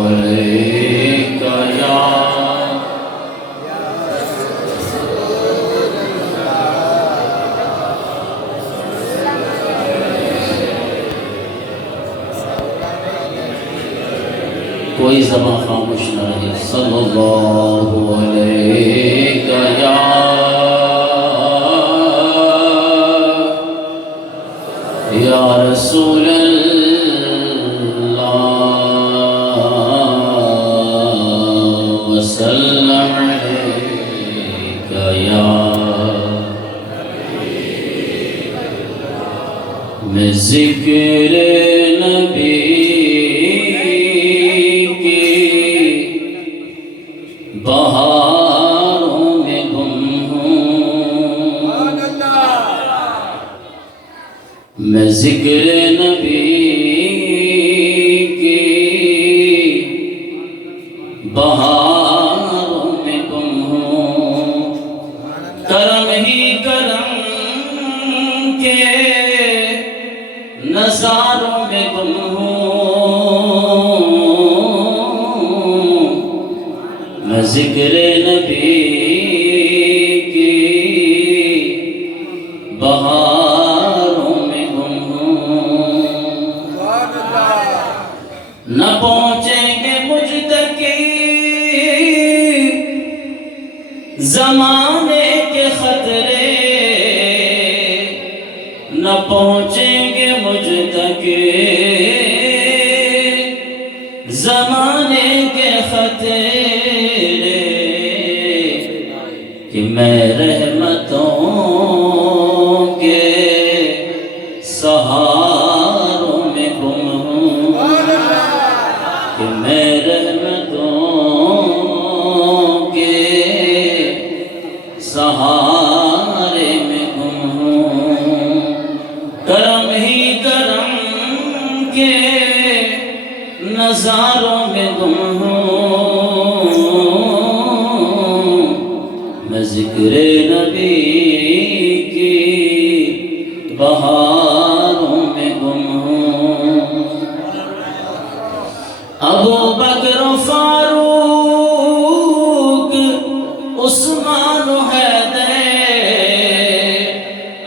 عليك يا کوئی زبان خاموش نہ رہی صلی اللہ علیہ یا رسول اللہ وسلم علیک یا میں ذکر نبی بہاروں میں گم ہوں میں ذکر نبی کی بہاروں میں گم ہوں کرم ہی کرم کے نظاروں میں گم ہوں میں ذکر نبی کی بہاروں میں گم ہوں نہ پہنچیں گے مجھ تک زمانے کے خطرے نہ پہنچیں گے مجھ تک زمانے کے خطرے کہ میں رحمتوں کے سہاروں میں گم ہوں کہ میں رحمتوں کے سہارے میں گم ہوں کرم ہی کرم کے نظاروں میں گم ہوں میں ذکر نبی کی بہاروں میں گم ہوں ابو بکر فاروق عثمان و حیدر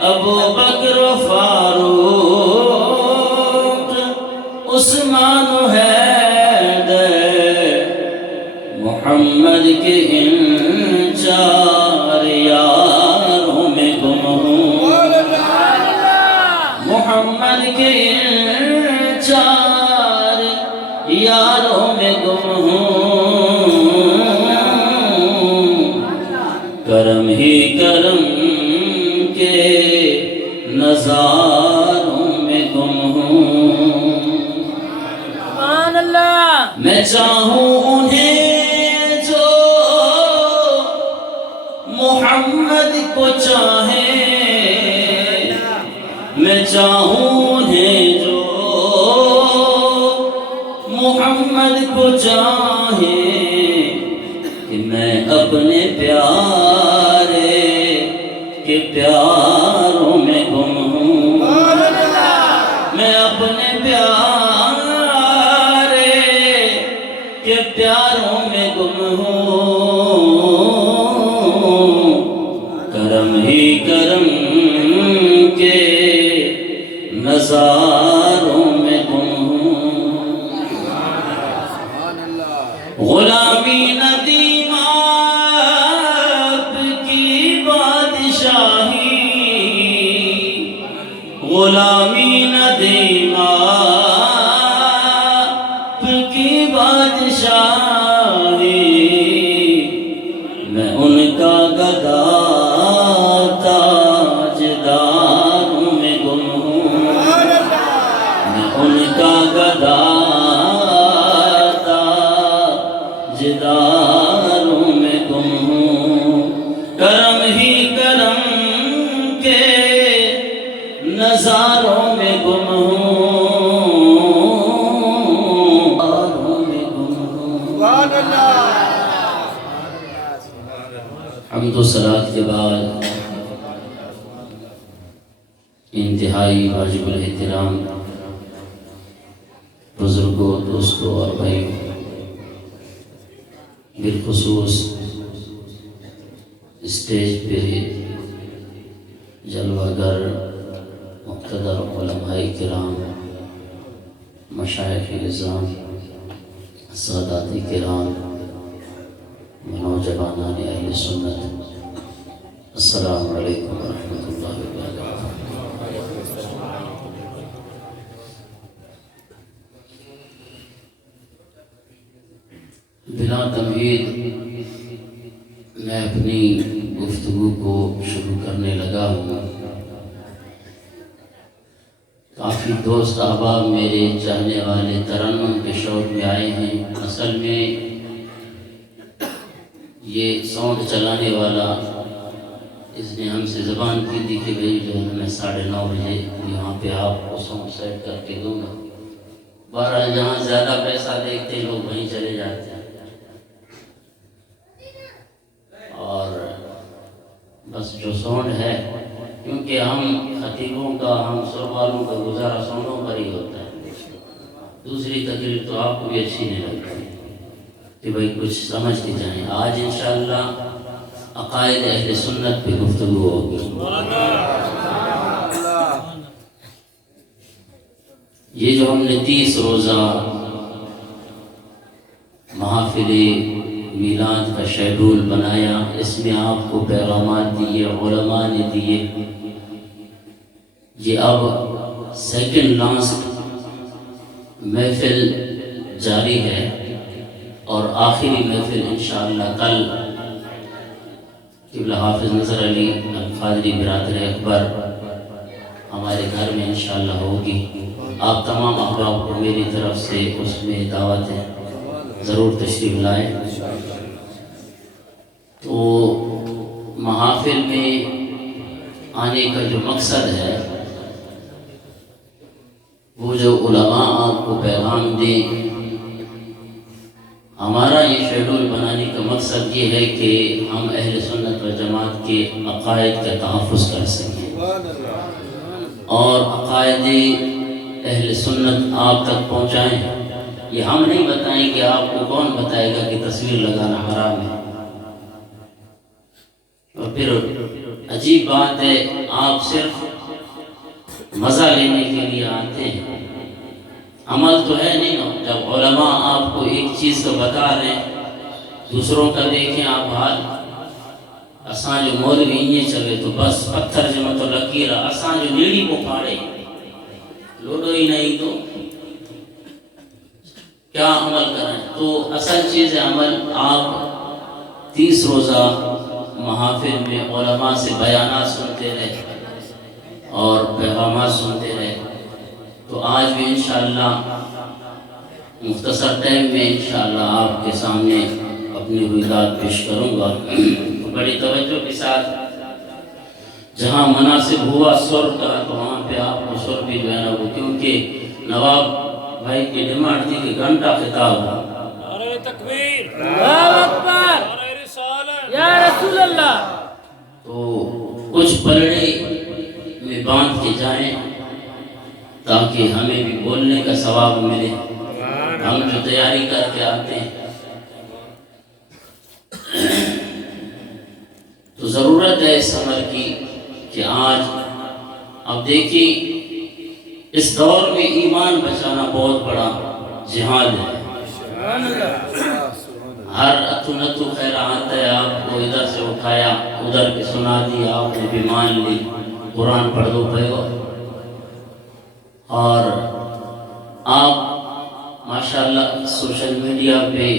ابو بکر فاروق عثمان و حیدر محمد کے چار یاروں میں گم ہوں محمد کے چار یاروں میں گم ہوں کرم ہی کرم کے نظاروں میں گم ہوں میں چاہوں انہیں جو محمد کو چاہیں میں چاہوں انہیں جو محمد کو چاہیں کہ میں اپنے پیارے کے پیاروں میں گم ہوں میں اپنے پیارے کے پیاروں میں گم ہوں کرم ہی کرم کے نظاروں میں گم ہوں غلامی ندیم آپ کی بادشاہی غلامی ندیم آپ کی بادشاہی میں ان کا گدا تاجداروں میں گم ہوں میں ان کا گدا تاجداروں میں گم ہوں کرم ہی کرم کے نظاروں میں گم ہوں حمد و صلات کے بعد انتہائی واجب الاحترام بزرگوں دوستوں اور بھائیوں بالخصوص اسٹیج پہ جلوہ گر مقتدر علماء کرام، مشائخ اعظام، سادات کرام، نوجوانان اہل سنت، السلام علیکم ورحمۃ اللہ وبرکاتہ۔ بلا تمہید میں اپنی گفتگو کو شروع کرنے لگا ہوں۔ کافی دوست احباب میرے چاہنے والے ترنم کے شوق میں آئے ہیں۔ اصل میں یہ ساؤنڈ چلانے والا اس نے ہم سے زبان کی تھی کہ بھئی جو ہے میں 9:30 بجے یہاں پہ آپ کو ساؤنڈ سیٹ کر کے دوں گا۔ بہرحال جہاں زیادہ پیسہ دیکھتے لوگ وہیں چلے جاتے ہیں، اور بس جو ساؤنڈ ہے، کیونکہ ہم خطیبوں کا، ہم سر والوں کا گزارا ساؤنڈوں پر ہی ہوتا ہے، دوسری تقریر تو آپ کو بھی اچھی نہیں لگتی کہ بھئی کچھ سمجھ کے جائیں۔ آج انشاءاللہ عقائد اہل سنت پہ گفتگو ہوگی۔ یہ جو ہم نے 30 روزہ محافل میلاد کا شیڈول بنایا، اس میں آپ کو پیغامات دیے، علماء نے دیے۔ یہ اب سیکنڈ لاسٹ محفل جاری ہے، اور آخری محفل انشاءاللہ کل قبلہ حافظ نظر علی القادری برادر اکبر ہمارے گھر میں انشاءاللہ ہوگی۔ آپ تمام احباب کو میری طرف سے اس میں دعوت ہے، ضرور تشریف لائیں۔ تو محافل میں آنے کا جو مقصد ہے، وہ جو علماء آپ کو پیغام دیں، ہمارا یہ شیڈول بنانے کا مقصد یہ ہے کہ ہم اہل سنت و جماعت کے عقائد کا تحفظ کر سکیں، اور عقائد اہل سنت آپ تک پہنچائیں۔ یہ ہم نہیں بتائیں کہ آپ کو کون بتائے گا کہ تصویر لگانا حرام ہے، اور پھر عجیب بات ہے، آپ صرف مزہ لینے کے لیے آتے ہیں، عمل تو ہے نہیں نا۔ جب علماء آپ کو ایک چیز کو بتا رہے ہیں، دوسروں کا دیکھیں آپ حال۔ اساں جو مولوی یہ چلے تو بس پتھر جمع تو لکیر، اساں جو نیڑی کو پھاڑے، لوڈو ہی نہیں تو کیا عمل کریں؟ تو اصل چیز ہے عمل۔ آپ 30 روزہ محافل میں علماء سے بیانات سنتے رہے اور پیغامات سنتے رہے، تو آج بھی انشاءاللہ مختصر ٹائم میں انشاءاللہ آپ کے سامنے اپنی رویداد پیش کروں گا۔ بڑی توجہ کے ساتھ جہاں مناسب ہوا سر کا، تو وہاں پہ آپ کو سر بھی جو ہے نا وہ، کیونکہ نواب بھائی کی ڈیمانڈ تھی کہ گھنٹہ خطاب ہو۔ نعرہ تکبیر، اللہ اکبر، نعرہ رسالت، یا رسول اللہ۔ تو کچھ پلڑے میں باندھ کے جائیں تاکہ ہمیں بھی بولنے کا ثواب ملے، ہم جو تیاری کر کے آتے ہیں۔ تو ضرورت ہے اس عمل کی کہ آج اب دیکھیں اس دور میں ایمان بچانا بہت بڑا جہاد ہے۔ ہر اتو خیر آتا ہے، آپ کو ادھر سے اٹھایا ادھر کے سنا دیا، آپ نے بھی مان لی، قرآن پڑھ دو پڑھو، اور آپ ماشاءاللہ سوشل میڈیا پہ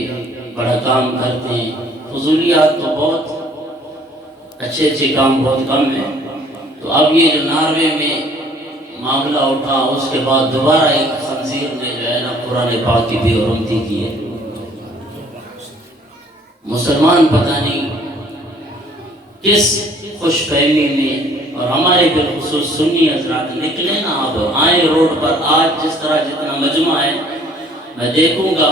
بڑا کام کرتے ہیں۔ فضولیات تو بہت اچھے اچھے کام بہت کم ہیں۔ تو اب یہ جو ناروے میں معاملہ اٹھا، اس کے بعد دوبارہ ایک خنزیر نے جو ہے نا قرآن پاک کی بھی حرمتی کی ہے۔ مسلمان پتہ نہیں کس خوش فہمی میں، اور ہمارے بالخصوص سنی حضرات نکلے نا، اب آئے روڈ پر، آج جس طرح جتنا مجمع ہے میں دیکھوں گا،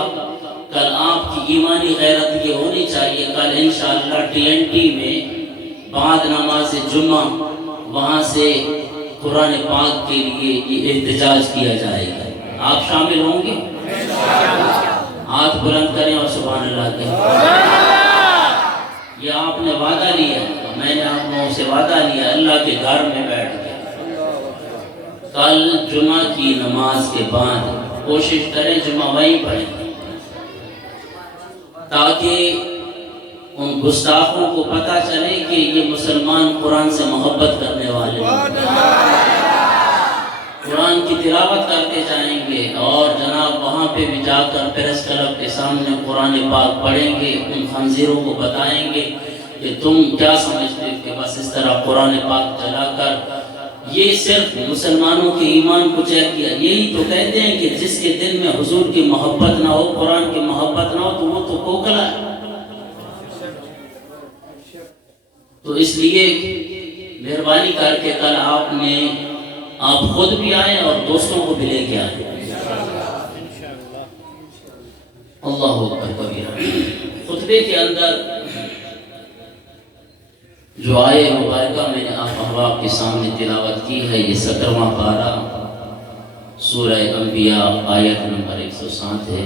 کل آپ کی ایمانی غیرت یہ ہونی چاہیے، کل انشاءاللہ TNT میں بعد نماز جمعہ وہاں سے قرآن پاک کے لیے یہ احتجاج کیا جائے گا۔ آپ شامل ہوں گے؟ ہاتھ بلند کریں اور سبحان اللہ کہیں۔ یہ آپ نے وعدہ لیا ہے، میں نے آپ لوگوں سے وعدہ لیا اللہ کے گھر میں بیٹھ کے کل جمعہ کی نماز کے بعد کوشش کریں جمعہ وہیں پڑھیں تاکہ ان گستاخوں کو پتہ چلے کہ یہ مسلمان قرآن سے محبت کرنے والے قرآن کی تلاوت کرتے جائیں گے اور جناب وہاں پہ بھی جا کر پریس کلب کے سامنے قرآن پاک پڑھیں گے، ان خنزیروں کو بتائیں گے کہ تم کیا سمجھتے ہو کہ بس اس طرح قرآن پاک چلا کر یہ صرف مسلمانوں کے ایمان کو چیک کیا۔ یہی تو کہتے ہیں کہ جس کے دل میں حضور کی محبت نہ ہو، قرآن کی محبت نہ ہو تو وہ تو کوکلا ہے۔ تو اس لیے مہربانی کر کے کل آپ خود بھی آئیں اور دوستوں کو بھی لے کے آئیں۔ اللہ اکبر کبیرہ۔ خطبے کے اندر جو آیے مبارکہ میں نے آپ احباب کے سامنے تلاوت کی ہے، یہ 17واں پارہ سورہ انبیاء آیت نمبر 107 ہے۔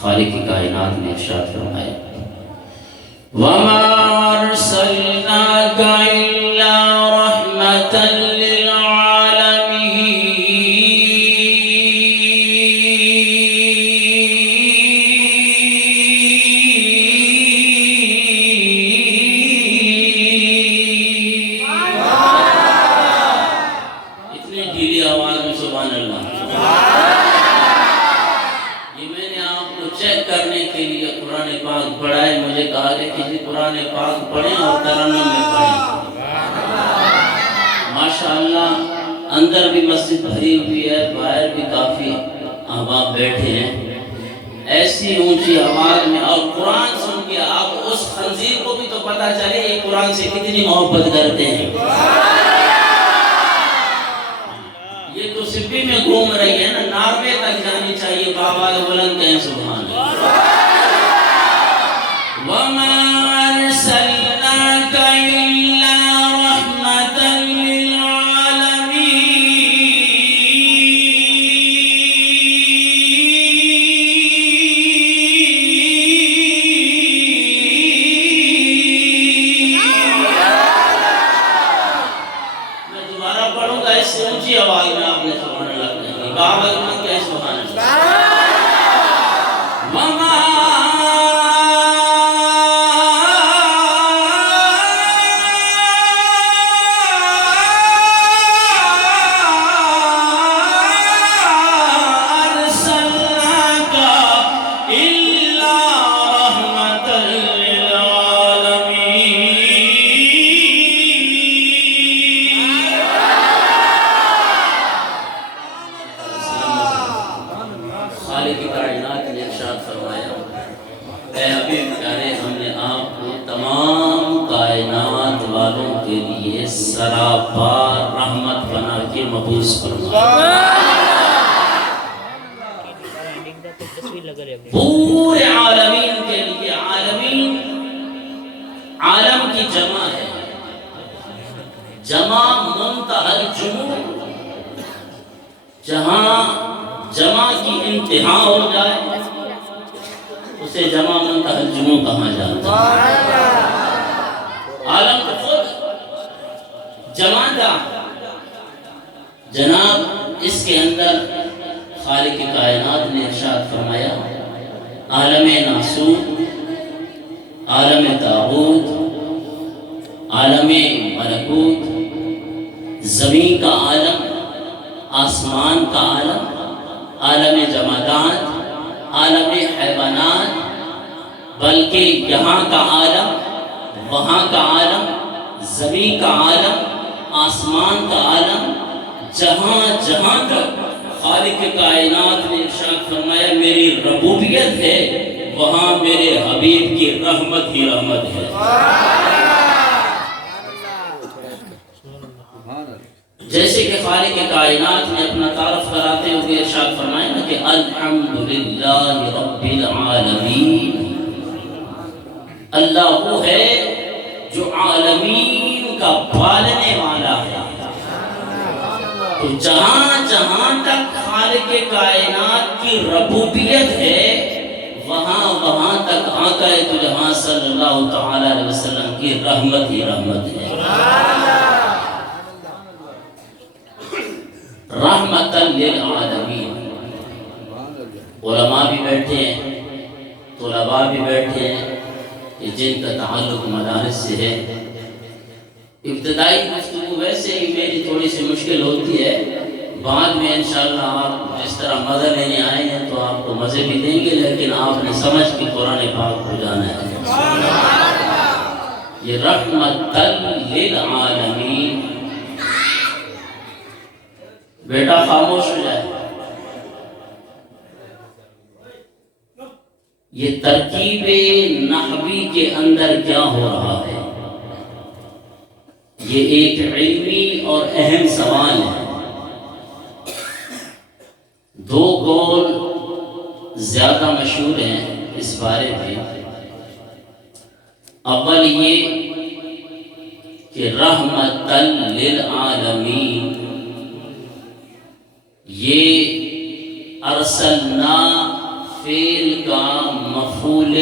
خالق کائنات نے ارشاد فرمایا وَمَا أَرْسَلْنَاكَ إِلَّا رَحْمَةً قرآن پاک پڑھیں اور ترنم میں پڑھیں۔ ماشاءاللہ اندر بھی مسجد بھری ہوئی ہے، باہر بھی کافی احباب بیٹھے ہیں، ایسی اونچی آواز میں اور قرآن سن کے آپ اس خنزیر کو بھی تو پتہ چلے یہ قرآن سے کتنی محبت کرتے ہیں۔ یہ تو سپی میں گھوم رہی ہے نا، ناروے تک جانی چاہیے، بآواز بلند کہیں سبحان اللہ۔ وَمَا أَرْسَلْنَاكَ إِلَّا رَحْمَةً لِلْعَالَمِينَ۔ میں دوبارہ پڑھوں گا اس سے اونچی آواز میں، آپ نے سبحان اللہ کہیں، بآواز میں کہیں سبحان اللہ۔ خالق کائنات نے ارشاد فرمایا اے حبیب پیارے، ہم نے آپ کو تمام کائنات والوں کے لیے سراپار رحمت بنا کے مبعوث فرمایا۔ پورے عالمین کے لیے، عالمین عالم کی جمع ہے، جمع منتہی الجموع، جہاں جمع کی انتہا ہو جائے اسے جمع منتہی الجموع کہا جاتا ہے۔ عالم کو خود جمع تھا جناب، اس کے اندر خالق کائنات نے ارشاد فرمایا عالم ناسوت، عالم تابوت، عالم ملکوت، زمین کا عالم، آسمان کا عالم، عالم جمادات، عالم حیوانات، بلکہ یہاں کا عالم، وہاں کا عالم، زمین کا عالم، آسمان کا عالم، جہاں جہاں تک خالق کائنات نے ارشاد فرمایا میری ربوبیت ہے، وہاں میرے حبیب کی رحمت ہی رحمت ہے۔ جیسے کہ خالق کائنات نے اپنا تعارف کراتے ہوئے ارشاد فرمایا نا کہ الحمدللہ رب العالمین، اللہ وہ ہے جو عالمین کا پالنے والا ہے۔ تو جہاں جہاں تک خالق کائنات کی ربوبیت ہے وہاں وہاں تک آقا تو جہاں صلی اللہ تعالی علیہ وسلم کی رحمت ہی رحمت ہے، رحمت للعالمین۔ علماء بھی بیٹھے ہیں، طلباء بھی بیٹھے ہیں کہ جن کا تعلق مدارس سے ہے۔ ابتدائی گفتگو ویسے ہی میری تھوڑی سی مشکل ہوتی ہے، بعد میں انشاءاللہ آپ جس طرح مزہ لینے آئے ہیں تو آپ کو مزے بھی دیں گے، لیکن آپ نے سمجھ کے قرآن پاک کو جانا ہے۔ یہ رحمت للعالمین۔ بیٹا خاموش ہو جائے۔ یہ ترکیب نحوی کے اندر کیا ہو رہا ہے، یہ ایک علمی اور اہم سوال ہے۔ دو قول زیادہ مشہور ہیں اس بارے میں۔ اول یہ کہ رحمت للعالمین، یہ ارسلنا فعل کا مفعول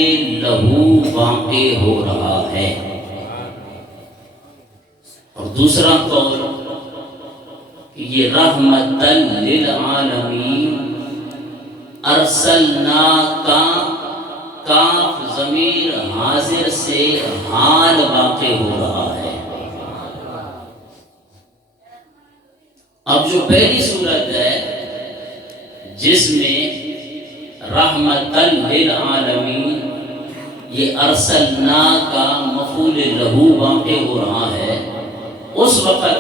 لہو واقع ہو رہا ہے۔ اور دوسرا قول کہ یہ رحمت للعالمین، ارسلنا کا کاف ضمیر حاضر سے حال واقع ہو رہا ہے۔ اب جو پہلی صورت ہے جس میں رحمت للعالمین یہ ارسلنا کا مفعول لہو واقع ہو رہا ہے، اس وقت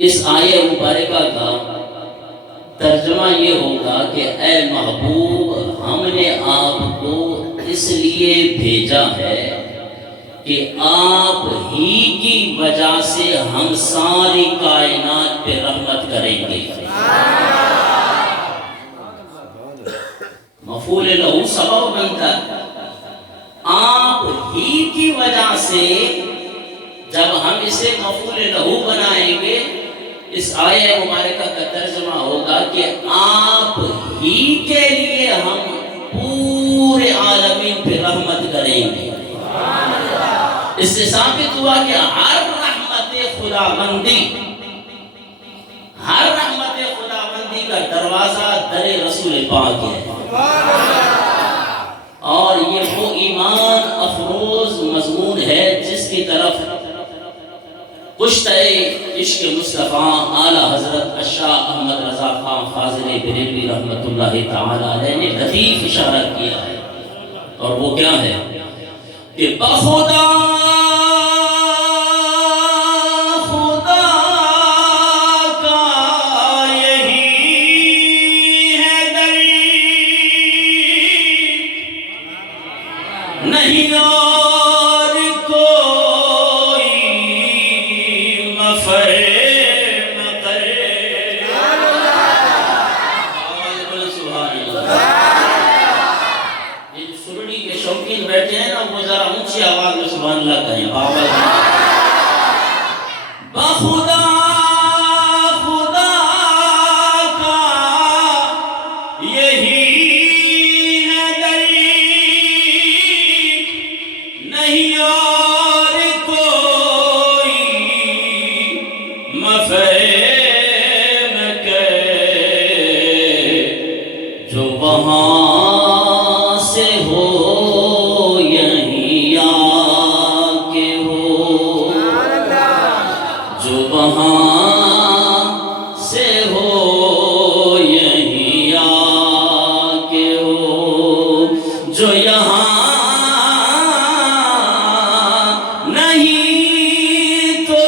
اس آیہ مبارکہ کا ترجمہ یہ ہوگا کہ اے محبوب، ہم نے آپ کو اس لیے بھیجا ہے کہ آپ ہی کی وجہ سے ہم ساری کائنات پہ رحمت کریں گے۔ مفعول لہو سبب بنتا ہے، آپ ہی کی وجہ سے جب ہم اسے مفعول لہو بنائیں گے، اس آیہ مبارکہ کا ترجمہ ہوگا کہ آپ ہی کے لیے ہم پورے عالمین پہ رحمت کریں گے۔ اس سے ثابت ہوا کہ ہر رحمت خداوندی، ہر رحمت خداوندی کا دروازہ در رسول پاک ہے، اور یہ وہ ایمان افروز مضمون ہے جس کی طرف کشتہ عشق مصطفیٰ اعلیٰ حضرت الشاہ احمد رضا خان فاضل بریلوی رحمت اللہ تعالی علیہ نے لطیف اشارہ کیا ہے، اور وہ کیا ہے کہ بخدا خدا کا یہی ہے دلیل، نہیں اور کوئی مفہوم کرے۔ سبحان اللہ۔ یہ سرڑی کے شوقین بیٹھے ہیں نا، وہ ذرا اونچی آواز میں سبحان اللہ کہیں۔ بخدا خدا کا یہی ہے دلیل، نہیں اور کوئی مفہوم کرے، جو وہاں سے ہو یہیں آ کے ہو، جو وہاں سے ہو یہیں آ کے ہو، جو یہاں نہیں تو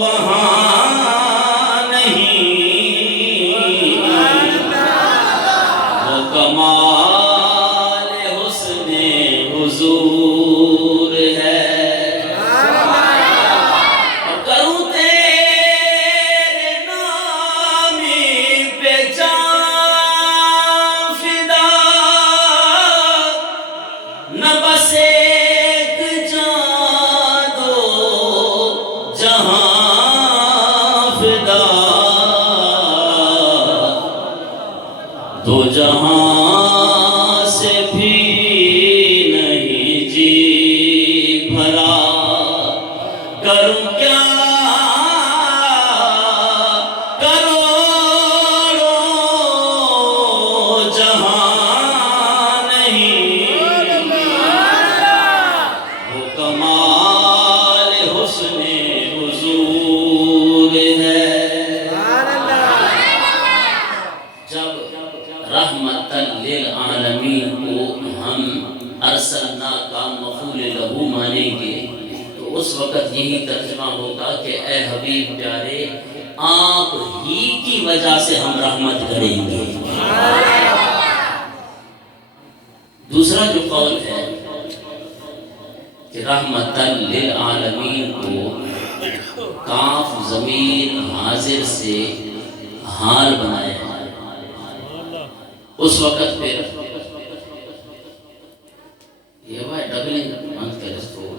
وہاں نہیں، وہ کمال حسن حضور ہے۔ اور کروں تیرے نام پہ جان فدا، نہ بس ایک جان دو جہاں فدا، دو جہاں للعالمین کو ہم ارسلنا کا مفعول لہو مانیں گے تو اس وقت یہی ترجمہ ہوگا کہ اے حبیب پیارے آپ ہی کی وجہ سے ہم رحمت کریں گے۔ دوسرا جو قول ہے کہ رحمت للعالمین کو کاف ضمیر حاضر سے حال بنایا ہے، اس وقت پھر یہ بھائی ڈبلنگ منت کے رسول،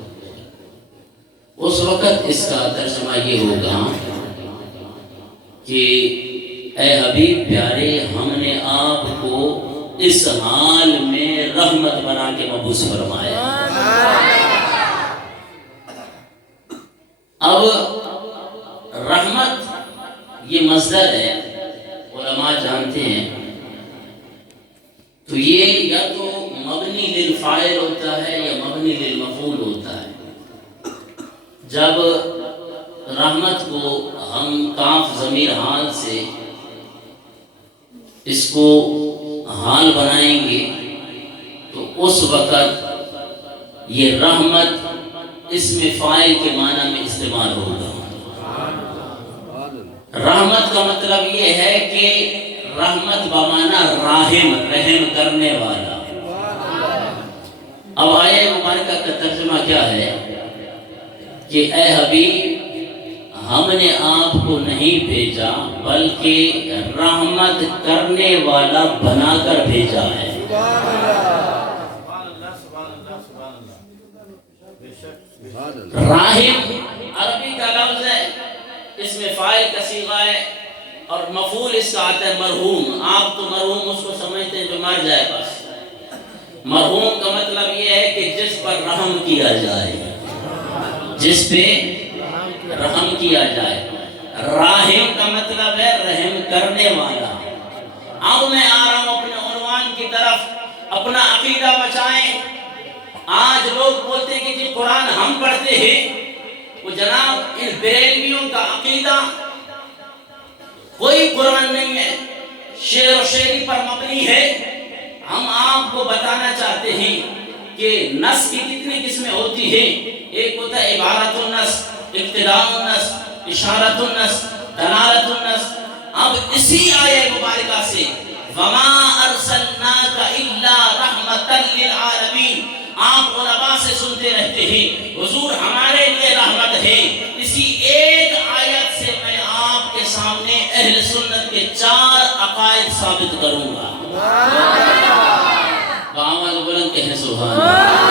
اس وقت اس کا ترجمہ یہ ہوگا کہ اے حبیب پیارے ہم نے آپ کو اس حال میں رحمت بنا کے مبعوث فرمایا۔ اب رحمت یہ مصدر ہے، علماء جانتے ہیں، تو یہ یا تو مبنی للفاعل ہوتا ہے یا مبنی للمفعول ہوتا ہے۔ جب رحمت کو ہم کاف ضمیر حال سے اس کو حال بنائیں گے تو اس وقت یہ رحمت اسم فاعل کے معنی میں استعمال ہوگا۔ رحمت کا مطلب یہ ہے کہ رحمت بمعنی راحم، رحم کرنے والا۔ اب آیہ مبارکہ کا ترجمہ کیا ہے کہ اے حبیب ہم نے آپ کو نہیں بھیجا بلکہ رحمت کرنے والا بنا کر بھیجا ہے۔ راحم عربی کا لفظ ہے، اس میں فاعل کا صیغہ ہے اور مفعول اس کا آتا ہے مرحوم۔ آپ تو مرحوم اس کو سمجھتے ہیں جو مر جائے، بس مرحوم کا مطلب یہ ہے کہ جس پر رحم کیا جائے، جس پہ رحم کیا جائے۔ راحم کا مطلب ہے رحم کرنے والا۔ اب میں آ رہا ہوں اپنے عنوان کی طرف، اپنا عقیدہ بچائیں۔ آج لوگ بولتے ہیں کہ جی قرآن ہم پڑھتے ہیں، وہ جناب ان بریلویوں کا عقیدہ کوئی قرآن نہیں ہے، شعر و شاعری پر مبنی ہے۔ ہم آپ کو بتانا چاہتے ہیں کہ نص کی کتنی قسمیں ہوتی ہیں۔ ایک ہوتا ہے عبارت النص، اقتداء النص، اشارت النص، دلالت النص۔ اب اسی آیہ مبارکہ سے وَمَا أَرْسَلْنَاكَ إِلَّا رَحْمَةً لِلْعَالَمِينَ، آپ علماء سے سنتے رہتے ہیں حضور ہمارے لیے رحمت ہے۔ اسی ایک آیت سے میں آپ کے سامنے اہل سنت کے 4 عقائد ثابت کروں گا۔ آواز بلند کہیں سبحان اللہ۔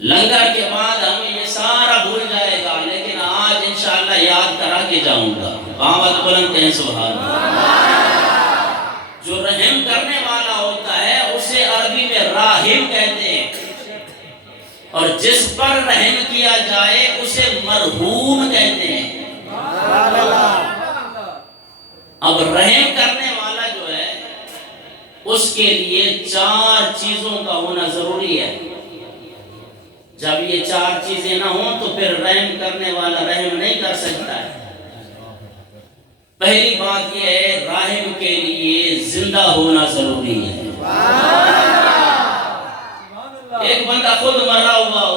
لنگر کے بعد ہمیں یہ سارا بھول جائے گا، لیکن آج انشاءاللہ یاد کرا کے جاؤں گا۔ آواز بلند کہیں سبحان اللہ۔ جو رحم کرنے والا ہوتا ہے اسے عربی میں راحم کہتے ہیں، اور جس پر رحم کیا جائے اسے مرحوم کہتے ہیں۔ اب رحم کرنے والا جو ہے اس کے لیے 4 چیزوں کا ہونا ضروری ہے۔ جب یہ 4 چیزیں نہ ہوں تو پھر رحم کرنے والا رحم نہیں کر سکتا ہے۔ پہلی بات یہ ہے رحم کے لیے زندہ ہونا ضروری ہے۔ ایک بندہ خود مرا ہوا ہو،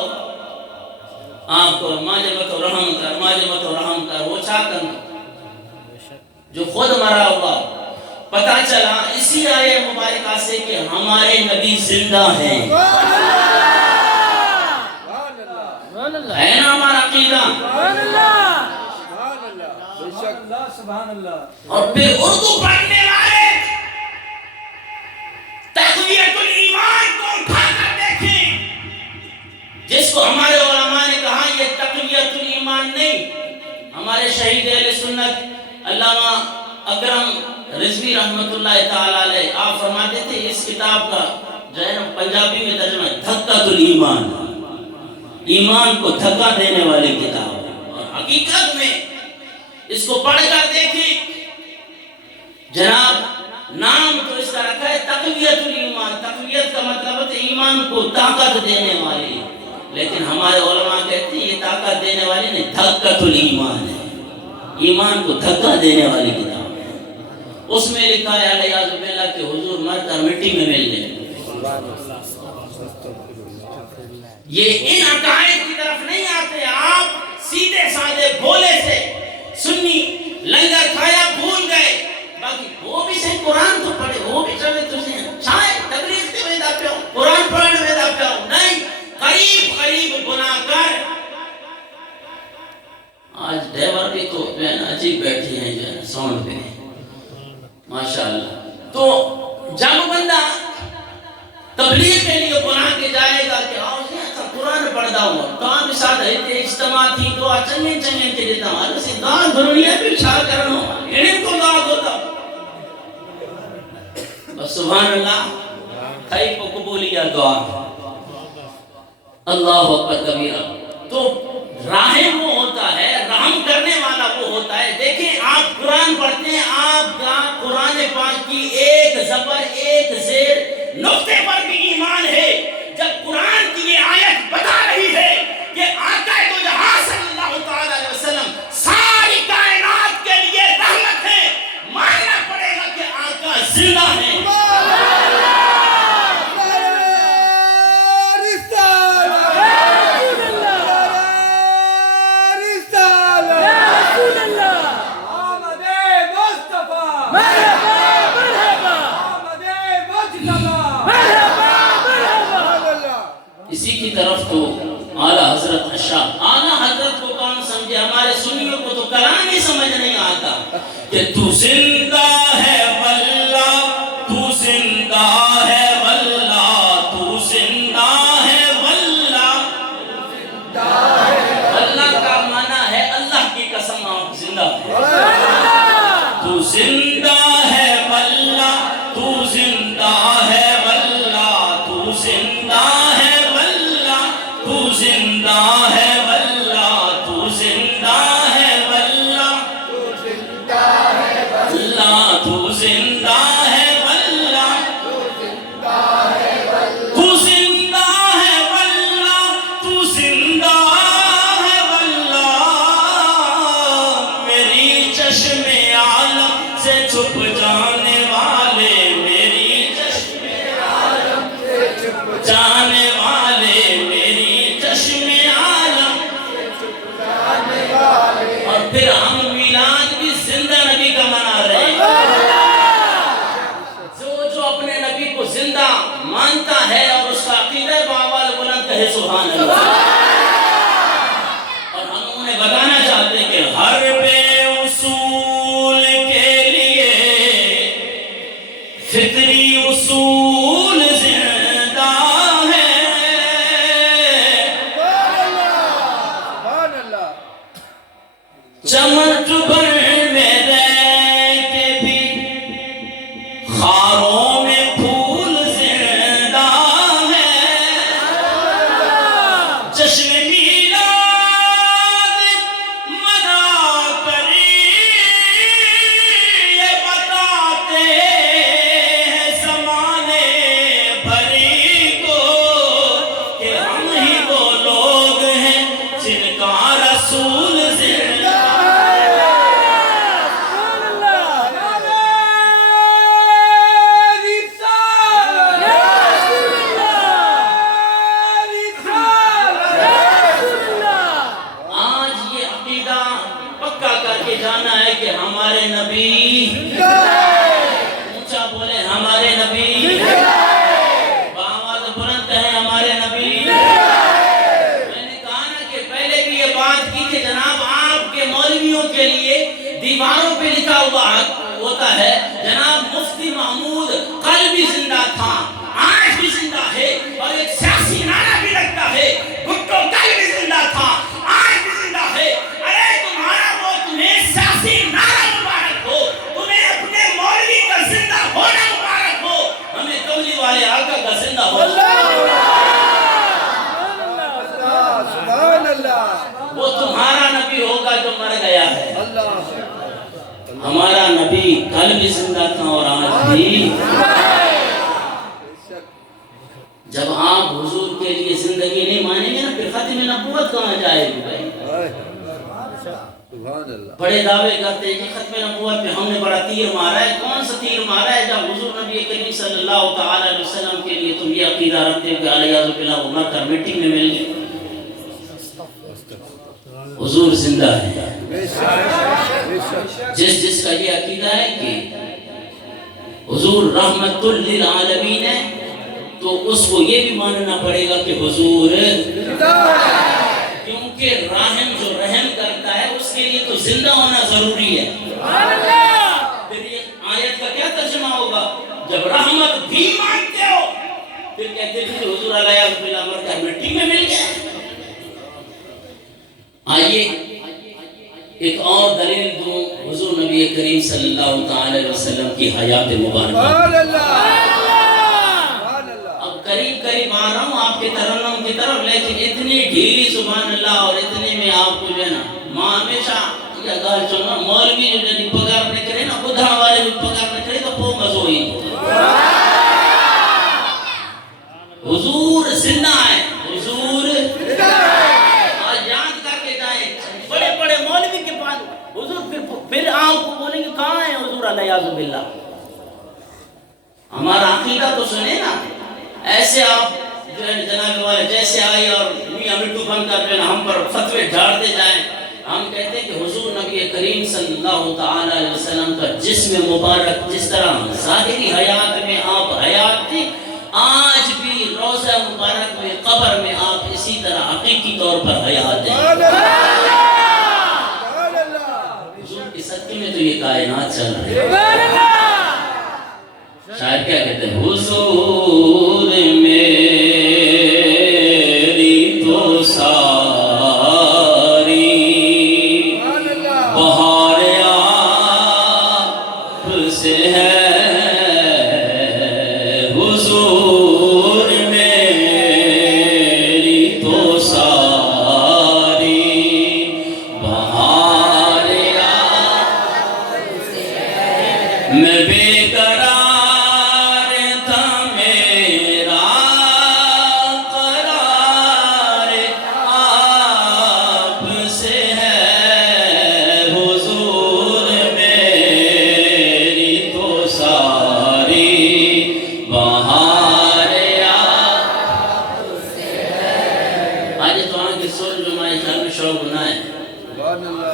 آپ کو ماجے مت رحم کر، ماجے مت رحم کر، وہ چھا کرنا جو خود مرا ہوا ہو۔ پتہ چلا اسی آیہ مبارکہ سے کہ ہمارے نبی زندہ ہیں، ہے نا ہمارا عقیدہ؟ اور پھر اردو پڑھنے والے تقویت الایمان کو اٹھا کر دیکھیں، جس کو ہمارے علماء نے کہا یہ تقویت الایمان نہیں۔ ہمارے شہید اہل سنت علامہ اکرم رضوی رحمت اللہ تعالی علیہ آپ فرماتے تھے اس کتاب کا جو ہے نا پنجابی میں ترجمہ ہے دھکۃ الایمان، ایمان کو دھکا دینے والی کتاب ہے۔ اور حقیقت میں اس کو پڑھ کر دیکھیں، جناب نام تو اس کا رکھا ہے تقویت الایمان۔ تقویت کا مطلب ہے ایمان کو طاقت دینے والی، لیکن ہمارے علماء کہتے ہیں یہ طاقت دینے والی نہیں، دھکۃ الایمان ہے، ایمان کو دھکا دینے والی کتاب ہے۔ اس میں لکھا ہے علیہ باللہ کہ حضور مر کر مٹی میں مل گئے. یہ ان عقائد کی طرف نہیں آتے. آپ سیدھے سادے بھولے سے سنی لنگر کھایا بھول گئے. باقی وہ بھی سے قرآن تو پڑھے, وہ بھی چلے تجھے چاہے تبلیغ تے ویدا پیو, قرآن پڑھنے ویدا پیو. نہیں, قریب گناہ کر. آج ڈیور بھی تو جو ہے نا عجیب بیٹھی ہیں جو ہے ساؤنڈ پہ ماشاءاللہ. تو جب بندہ تبلیغ کے لیے قرآن کے جائے گا کہ آؤ جی اچھا قرآن پڑھدا ہوں تو آپ ساتھ رہتے اجتماع تھی تو چنگے کے دیتا ہوں اسی دان دنیا بھی چھا کرنو انہیں کو دعوت ہوتا بس. سبحان اللہ. کھائی کو قبولیت دعا اللہ اکبر کبیرہ. تو راحم وہ ہوتا ہے, رحم کرنے والا وہ ہوتا ہے. دیکھیں آپ قرآن پڑھتے ہیں, آپ کا قرآن پاک کی ایک زبر ایک زیر نقطے پر بھی ایمان ہے. جب قرآن کی یہ آیت بتا رہی ہے کہ آقا دو جہاں صلی اللہ تعالی علیہ وسلم ساری کائنات کے لیے رحمت ہے, ماننا پڑے گا کہ آقا زندہ ہے. اسی کی طرف تو اعلیٰ حضرت اشار. اعلیٰ حضرت کو کون سمجھے؟ ہمارے سنیوں کو تو کلام ہی سمجھ نہیں آتا کہ تو زندہ ہے واللہ, تو زندہ ہے واللہ, تو زندہ ہے واللہ. واللہ کا معنی ہے اللہ کی قسم آپ زندہ ہے. تو زندہ ہے واللہ, تو زندہ ہے واللہ, تو زندہ ہے واللہ, تو زندہ ہے واللہ, تو زندہ ہے واللہ, تو زندہ ہے واللہ, تو زندہ ہے واللہ, تو زندہ ہے واللہ, تو زندہ ہے واللہ. میری چشم عالم سے چھپ جانے والے, میری چشم عالم سے چھپ جانے والے, میری چشم عالم سے چھپ جانے والے. اور پھر ہم میلاد بھی زندہ نبی کا منا رہے ہیں. جو اپنے نبی کو زندہ مانتا ہے اور اس کا عقیدہ بآواز بلند کہے سبحان اللہ. اور ہم انہیں بتانا چاہتے ہیں کہ ہر بے اصول کے لیے فطری اصول زندہ ہے. چمٹ بھر میں رہ کے بھی خاروں میں پھول زندہ ہے. جشن میلاد منا کری یہ بتاتے ہیں زمانے بھری کو کہ ہم ہی وہ لوگ ہیں جن کا رسول زندہ جانا ہے کہ ہمارے نبی اونچا بولے, ہمارے نبی بآواز بلند کہیں ہمارے نبی. میں نے کہا نا کہ پہلے بھی یہ بات کی کہ جناب آپ کے مولویوں کے لیے دیواروں پہ لکھا ہوا ہوتا ہے جناب مفتی محمود کل بھی زندہ تھا, آج بھی زندہ ہے, اور ایک سیاسی نعرہ بھی لگتا ہے بھٹو کل بھی زندہ تھا, آج بھی زندہ ہے. ارے تمہارا وہ تمہیں سیاسی نعرہ مبارک ہو, تمہیں اپنے مولوی کا زندہ ہونا مبارک ہو, ہمیں کملی والے آقا کا زندہ ہونا. سبحان اللہ. وہ تمہارا نبی ہوگا جو مر گیا ہے, ہمارا نبی کل بھی زندہ تھا اور آج بھی. جب آپ حضور کے لیے زندگی نہیں مانیں گے نا پھر ختم نبوت کہاں جائے گی بھائی. سبحان اللہ. بڑے دعوے کرتے ہیں کہ ختم نبوت میں ہم نے بڑا تیر مارا ہے. کون سا تیر مارا ہے جب حضور نبی کریم صلی اللہ تعالی علیہ وسلم کے لیے تم یہ عقیدہ رکھتے ہو کہ علیہ باللہ وہ مر کر مٹی میں مل گئے. حضور زندہ ہے. جس کا یہ عقیدہ ہے کہ حضور رحمت للعالمین ہے تو اس کو یہ بھی ماننا پڑے گا کہ حضور زندہ ہے. کیونکہ رحم جو رحم کرتا ہے اس کے لیے تو زندہ ہونا ضروری ہے. پھر یہ آیت کا کیا ترجمہ ہوگا؟ جب رحمت بھی مانتے ہو پھر کہتے ہیں کہ حضور علیہ باللہ مر کر مٹی میں مل گیا. آئیے ایک اور دلیل دوں حضور نبی کریم صلی اللہ تعالی علیہ وسلم کی حیات مبارکہ. سبحان اللہ. قریب آ رہا ہوں آپ کے ترنم کی طرف، لیکن اتنی ڈھیلی سبحان اللہ اور اتنے میں آپ کو جو ہے نا ماں ہمیشہ یہ گال چلنا مولوی جو جنی پگار نہ کرے نا بدھا والے بھی پگار نہ کرے تو پو مزو ہی. حضور زندہ ہے. حضور زندہ ہے. آج یاد کر کے جائیں بڑے بڑے مولوی کے پاس حضور پھر آپ کو بولیں گے کہاں ہے حضور علیہ باللہ. ہمارا عقیدہ تو سنے نا. ایسے آپ جو ہے جناب والے جیسے آئی اور میاں مٹو بن کر جو ہے ہم پر فتوے جھاڑتے جائیں. ہم کہتے ہیں کہ حضور نبی کریم صلی اللہ تعالی علیہ وسلم کا جسم مبارک جس طرح ظاہری حیات میں آپ حیات تھے، آج بھی روضہ مبارک میں قبر میں آپ اسی طرح حقیقی طور پر حیات ہیں. حضور کی صدقے میں تو یہ کائنات چل رہی ہے. شاید کیا کہتے ہیں حضور میری تو ساری بہار آپ سے ہے. حضور میری تو ساری بہار آپ سے ہے. میں بے قرار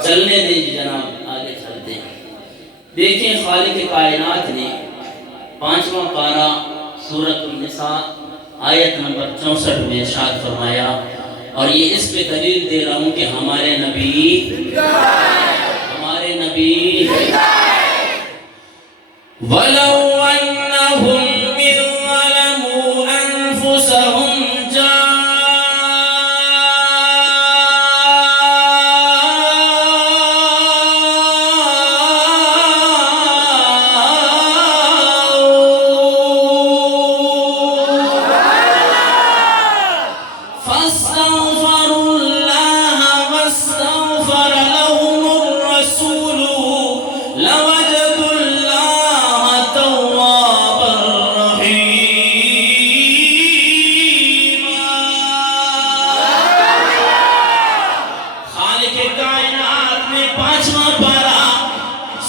چلنے دیجیے جناب آگے چلتے ہیں. دیکھیں خالق کائنات نے 5واں پارہ سورۃ النساء آیت نمبر 64 میں ارشاد فرمایا، اور یہ اس پہ دلیل دے رہا ہوں کہ ہمارے نبی ہمارے نبی وَلَوْ أَنَّهُمْ إِذْ ظَلَمُوا أَنفُسَهُمْ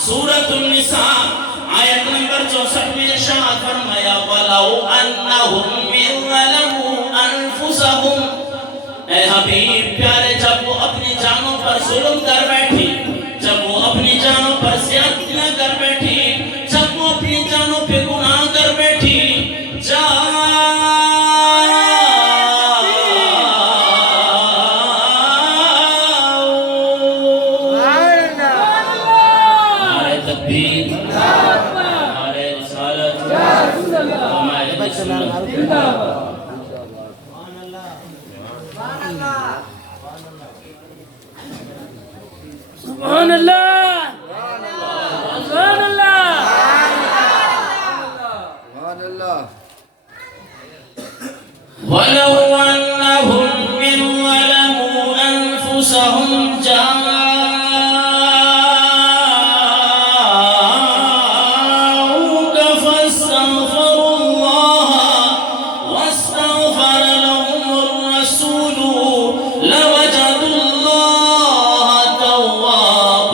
سورۃ النساء آیت نمبر 64 میں ارشاد فرمایا وَلَوْ أَنَّهُمْ إِذْ ظَلَمُوا أَنفُسَهُمْ. اے حبیب پیارے جب وہ اپنی جانوں پر ظلم کر بیٹھی، جب وہ اپنی جانوں پر زیادتیاں کر بیٹھی، جب وہ اپنی جانوں پہ گناہ کر بیٹھی، سبحان اللہ سبحان اللہ سبحان اللہ. وَلَوْ أَنَّهُمْ إِذْ ظَلَمُوا أَنفُسَهُمْ جَاءُوكَ فَاسْتَغْفَرُوا اللَّهَ وَاسْتَغْفَرَ لَهُمُ الرَّسُولُ لَوَجَدُوا اللَّهَ تَوَّابًا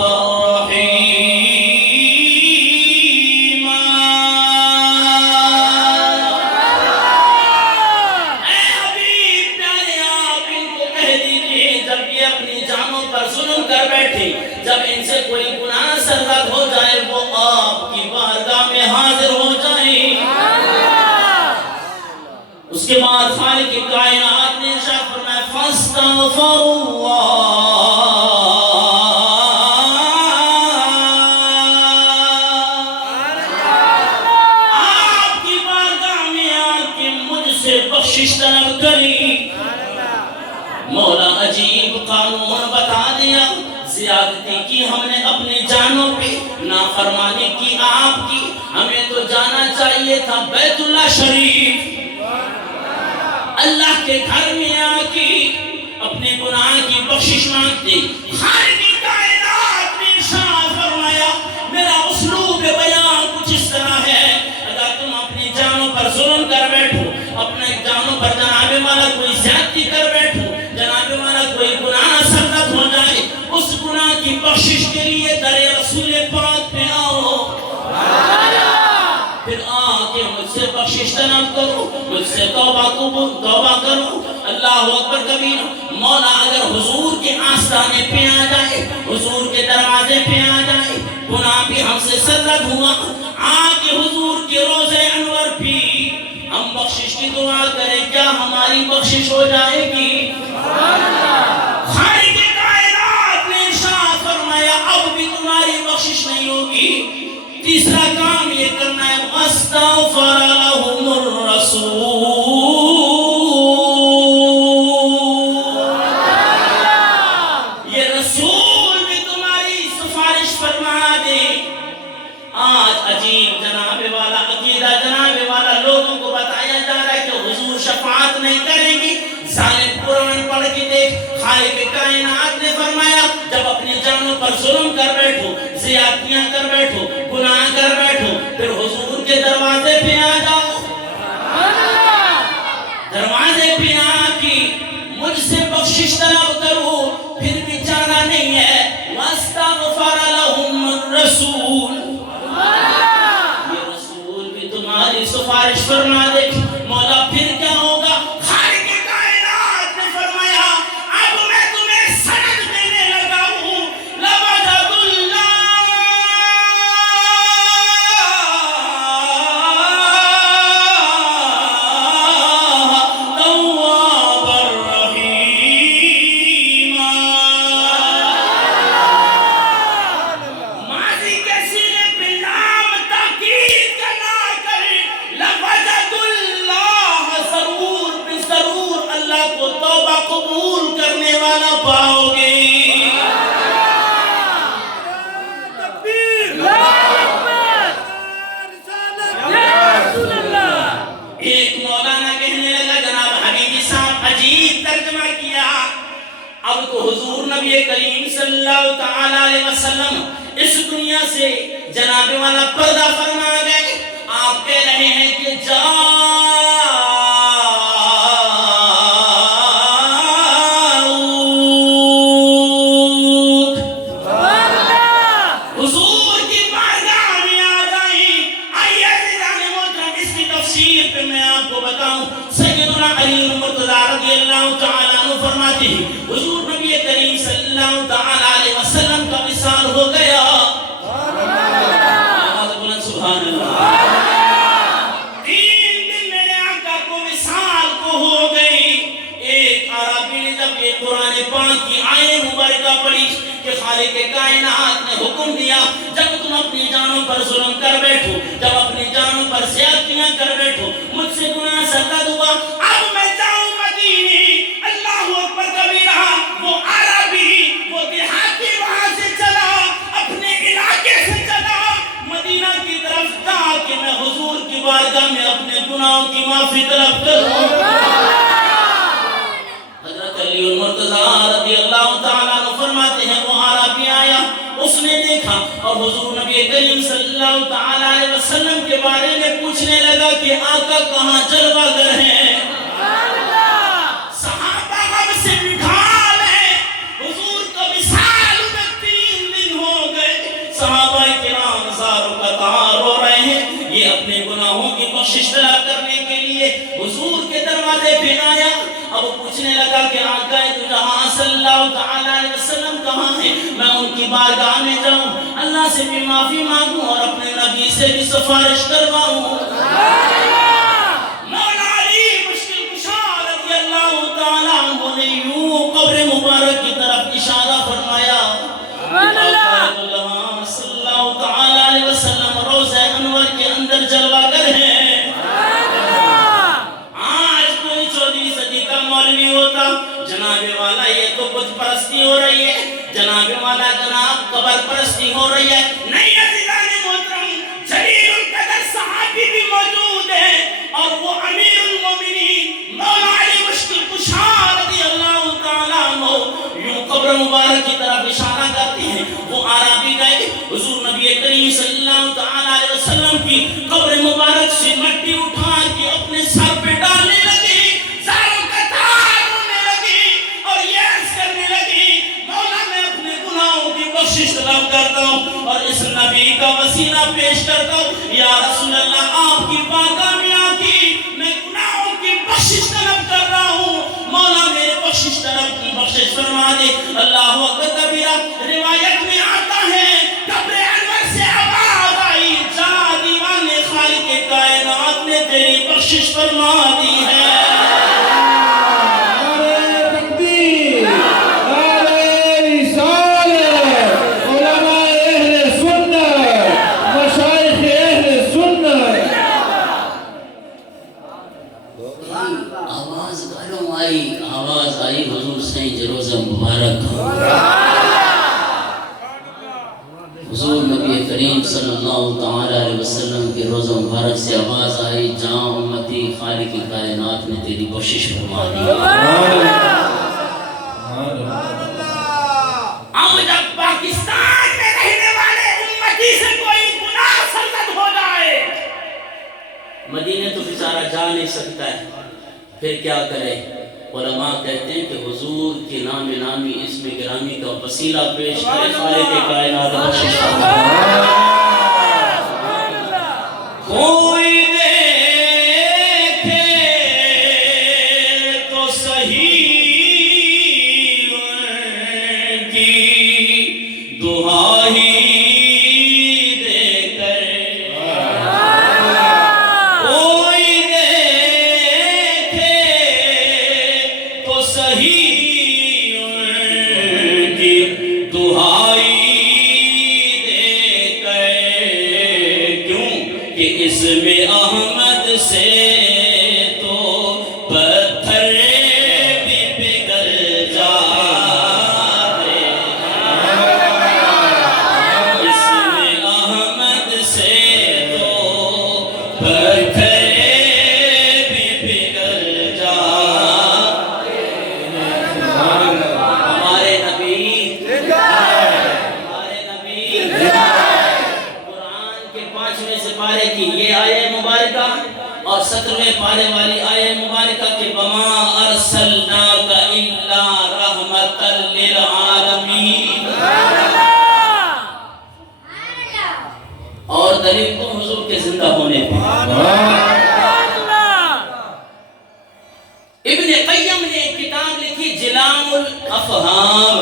اس کے بعد خالق کائنات نے ارشاد فرمایا فاستغفر اللہ، آپ کی بارگاہ میں آ کے مجھ سے بخشش طلب کری۔ مولا عجیب قانون بتا دیا، زیادتی کی ہم نے اپنی جانوں پہ، نافرمانی کی آپ کی، ہمیں تو جانا چاہیے تھا بیت اللہ شریف، اللہ کے گھر میں آ کے اپنے گناہ کی بخشش مانگتے۔ خالق کائنات نے ارشاد فرمایا میرا اسلوب بیان کچھ اس طرح ہے، اگر تم اپنی جانوں پر ظلم کر بیٹھو، اپنے جانوں پر جناب والا کوئی زیادتی کر بیٹھو، جناب والا کوئی گناہ سرزد ہو جائے، اس گناہ کی بخشش کے لیے در رسول پاک پہ آؤ، پھر آ کے مجھ سے بخشش طلب کرو، مجھ سے توبہ کرو۔ اللہ اکبر کبیرہ۔ مولا اگر حضور کے آستانے پہ آ جائے، حضور کے دروازے پہ آ جائے، گناہ بھی ہم سے سرزد ہوا، آ کے حضور کے روضہ انور بھی ہم بخشش کی دعا کریں، کیا ہماری بخشش ہو جائے گی؟ خالق کائنات نے ارشاد فرمایا اب بھی تمہاری بخشش نہیں ہوگی۔ تیسرا کام یہ کرنا ہے واستغفر لهم الرسول، یہ رسول بھی تمہاری سفارش فرما دے۔ آج عجیب جناب والا عقیدہ، جناب والا لوگوں کو بتایا جا رہا ہے کہ حضور شفاعت نہیں کریں گے۔ ظالم قرآن پڑھ کے دیکھ، خالق کائنات نے فرمایا جب اپنی جانوں پر ظلم کر بیٹھو، زیادتیاں کر بیٹھو، گناہ کر بیٹھو، پھر حضور کے دروازے پہ آ جاؤ، دروازے پہ آ کے مجھ سے بخشش طلب کرو، پھر بھی جانا نہیں ہے۔ واستغفر لهم الرسول، یہ رسول بھی تمہاری سفارش فرما دے۔ مولا پھر کیا ہوگا؟ خالق کائنات نے فرمایا اب میں تمہیں سند دینے لگا ہوں، لوجد اللہ توابا رحیما۔ ماضی کے سیغے پہ نام تاکید کا نہ کرے، لوجد اللہ، ضرور بے ضرور اللہ کو توبہ قبول کرنے والا پاؤ گے۔ ایک مولانا کہنے لگا جناب حبیبی صاحب عجیب ترجمہ کیا، اب تو حضور نبی کریم صلی اللہ تعالی علیہ وسلم اس دنیا سے جناب والا پردہ فرما گئے، آپ کہہ رہے ہیں کہ حضور کی بارگاہ میں آ جائیں۔ آئیے عزیزان محترم اس کی تفسیر پہ میں آپ کو بتاؤں۔ سیدنا علی مرتضی رضی اللہ تعالیٰ عنہ فرماتے ہیں حضور نبی کریم صلی اللہ تعالیٰ علیہ وسلم کا وصال ہو گیا۔ آواز بلند سبحان اللہ۔ 3 دن میرے آقا کو وصال کو ہو گئی۔ ایک عربی نے جب یہ قرآن پاک کی آیت مبارکہ پڑھی کہ خالق کائنات نے حکم دیا جب تم اپنی جانوں پر ظلم کر بیٹھو، جب اپنی جانوں پر زیادتیاں کر بیٹھو، مجھ سے گناہ سرزد ہوا، اب میں جاؤں مدینے۔ اللہ اکبر کبیرہ۔ وہ عربی، وہ دیہاتی وہاں سے چلا، اپنے علاقے سے چلا، مدینہ کی طرف جا کے میں حضور کی بارگاہ میں اپنے گناہوں کی معافی طلب کروں۔ حضرت علی مرتضی رضی اللہ تعالیٰ عنہ فرماتے ہیں وہ عربی آیا، اس نے دیکھا اور حضور نبی کریم صلی اللہ تعالیٰ علیہ وسلم کے بارے میں پوچھنے لگا کہ آقا کہاں جلوہ گر ہیں؟ صحابہ غم سے نڈھال ہیں، حضور کا وصال میں 3 دن ہو گئے، صحابہ کرام زاروں قطار ہو رہے ہیں، یہ اپنے گناہوں کی بخشش طلب کرنے کے لیے حضور کے دروازے پہ آیا۔ اب پوچھنے لگا کہ آقا تو جہاں صلی اللہ تعالیٰ علیہ وسلم کہاں ہیں، میں ان کی بارگاہ میں جاؤں، اللہ سے بھی معافی مانگوں اور اپنے نبی سے بھی سفارش کرواؤں۔ مولا علی مشکل والا جناب قبر پرستی ہو رہی ہے. نہیں عزیزان محترم، جلیل القدر صحابی بھی موجود ہے اور وہ امیر المومنین مولا علی مشکل کشا رضی اللہ تعالیٰ عنہ یوں قبر مبارک کی طرف اشارہ کرتی ہیں. وہ عربی گئے حضور نبی کریم صلی اللہ تعالیٰ علیہ وسلم کی قبر مبارک سے مٹی اٹھا کے اپنے سر پہ ڈالنے لگے، زاروں کا تار ہونے لگی اور یہ عرض کرنے لگی مولا میں اپنے گناہوں کی بخشش طلب کرتا ہوں اور اس نبی کا وسیلہ پیش کرتا ہوں. یا رسول اللہ، آپ کی بارگاہ میں آ کے میں گناہوں کی بخشش طلب کر رہا ہوں، مولا میرے بخشش طلب کی بخشش فرما دے. اللہ اکبر کبیرہ. روایت میں آتا ہے قبر انور سے آواز آئی، جا دیوانے خالق کائنات نے تیری بخشش فرما دی ہے. آواز آئی حضور سین جروزہ مبارک. حضور نبی کریم صلی اللہ تعالیٰ علیہ وسلم کے روزہ مبارک سے آواز آئی، جاں امتی خالق کائنات نے تیری بخشش فرما دی. اب جب پاکستان میں رہنے والے امتی سے کوئی گناہ سرزد ہو جائے، مدینے تو بیچارہ جا نہیں سکتا ہے، پھر کیا کرے؟ علماء کہتے ہیں کہ حضور کے نام نامی اسم گرامی کا وسیلہ پیش کرے، خالق کائنات بخشش فرمائے. کوئی دیکھے تو صحیح ان کی دہائی احمد سے تو پتھر بھی پگھل جاتے ہیں، اس میں احمد سے تو پتھر بھی پگھل جاتے ہیں. ہمارے نبی قرآن کے 5ویں سپارے کی یہ آیہ مبارکہ اور 17ویں پارے والی آیہ مبارکہ کہ وَمَا أَرْسَلْنَاكَ إِلَّا رَحْمَةً لِلْعَالَمِينَ، اور دلیل تم حضور کے زندہ ہونے پہ. ابن قیم نے ایک کتاب لکھی جلام الافہام.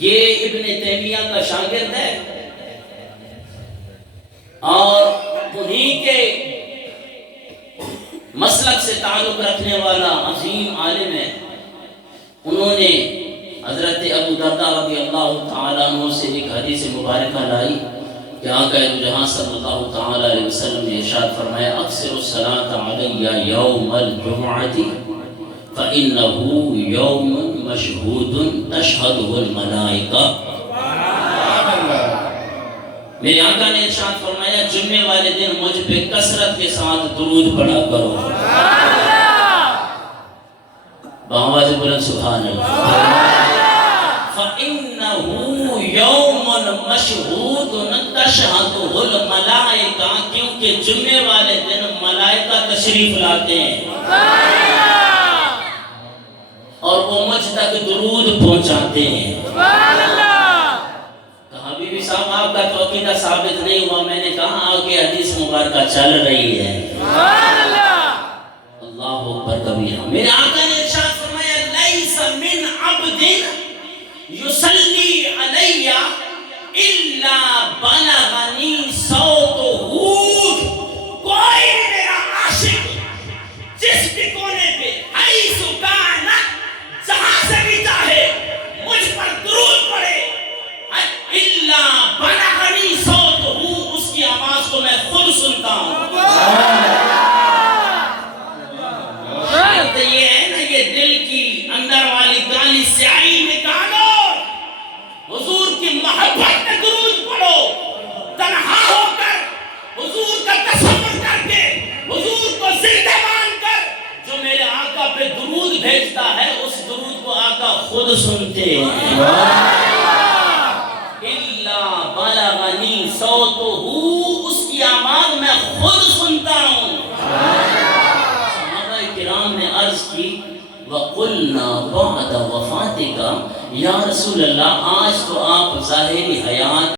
یہ ابن تیمیہ کا شاگرد ہے اور انہی کے مسلک سے تعلق رکھنے والا عظیم عالم ہے. انہوں نے حضرت ابو درداء رضی اللہ تعالیٰ عنہ سے ایک حدیث مبارکہ لائی کہ آقا جہاں صلی اللہ تعالیٰ علیہ وسلم نے ارشاد فرمایا اکثر الصلاۃ علی یوم الجمعۃ فإنه یوم مشہود تشہدہ الملائکہ. میرے آقا نے ارشاد فرمایا جمعے والے دن مجھ پہ کثرت کے ساتھ درود پڑھا کرو. بآواز بلند سبحان اللہ. فَإِنَّهُ يَوْمٌ مَشْهُودٌ تَشْهَدُهُ الْمَلَائِكَةُ، کیونکہ جمعے والے دن ملائکہ تشریف لاتے ہیں اور وہ مجھ تک درود پہنچاتے ہیں. کہا بی بی صاحب آپ کا تو عقیدہ ثابت نہیں ہوا. میں نے کہا آگے حدیث مبارکہ چل رہی ہے. اللہ اکبر کبیرہ. میرے آقا نے ارشاد فرمایا لیس من عبد یصلی علی الا بلغنی صوتہ. کوئی میرا عاشق جس بھی کونے پہ حیث کان، جہاں سے بھی چاہے مجھ پر درود پڑے، الا بلغنی صوتہ، اس کی آواز کو میں خود سنتا ہوں. یہ ہے نا، یہ دل کی اندر والی گالی سیاہی میں بھیجتا ہے اس درود کو آقا خود سنتے ہیں اِلَّا بَلَغَنِي صَوْتُهُ، اس کی آواز میں خود سنتا ہوں۔ صحابہ کرام نے عرض کی وَقُلْنَا بَعْدَ وَفَاتِكَ، یا رسول اللہ آج تو آپ ظاہری حیات